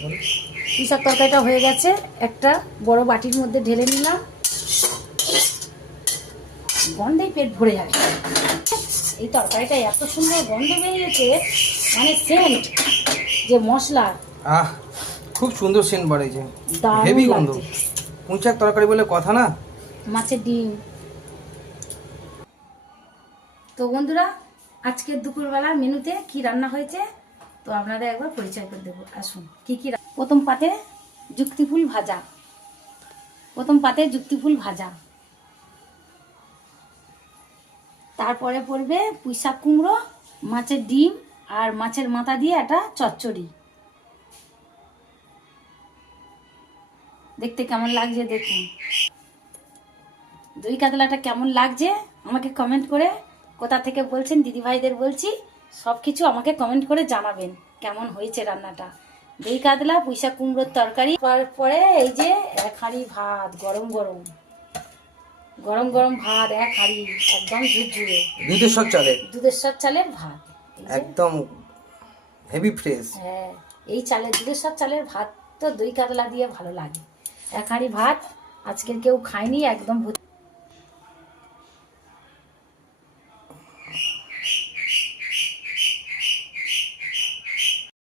পুঁই শাক তরকারিটা হয়ে গেছে, একটা বড় বাটির মধ্যে ঢেলে নিলাম। গন্ধেই পেট ভরে যাবে। এই তরকারিটা এত সুন্দর গন্ধ বেরিয়েছে, মানে সেন্ট যে মশলা, খুব সুন্দর সেন্ট বাড়িয়েছে, দারুণ হেভি গন্ধ। লাগছে। পুঁই শাক তরকারি বলে কথা না। মাছের ডিম। তো বন্ধুরা, আজকের দুপুরবেলার মেনুতে কি রান্না হয়েছে তো আপনাদের একবার পরিচয় করে দেবো। আসুন কি কি। প্রথম পাতে যুক্তিফুল ভাজা, তারপরে পড়বে পুঁই শাক কুমড়ো, মাছের ডিম আর মাছের মাথা দিয়ে একটা চচ্চড়ি। দেখতে কেমন লাগছে দেখুন। দই কাতলাটা কেমন লাগছে আমাকে কমেন্ট করে, কোথা থেকে বলছেন দিদিভাইদের বলছি, সব কিছু আমাকে কমেন্ট করে জানাবেন কেমন হয়েছে রান্নাটা। দই কাতলা, পুঁই শাক কুমড়োর তরকারি, তারপরে এই যে এক হাঁড়ি ভাত, গরম গরম ভাত, এক হাঁড়ি একদম ঝুরঝুরে দুধের সর চালের ভাত, একদম হেভি ফ্রেশ। হ্যাঁ, এই চালের দুধের সর চালের ভাত তো দই কাতলা দিয়ে ভালো লাগে। এক হাঁড়ি ভাত, আজকের কেউ খায়নি, একদম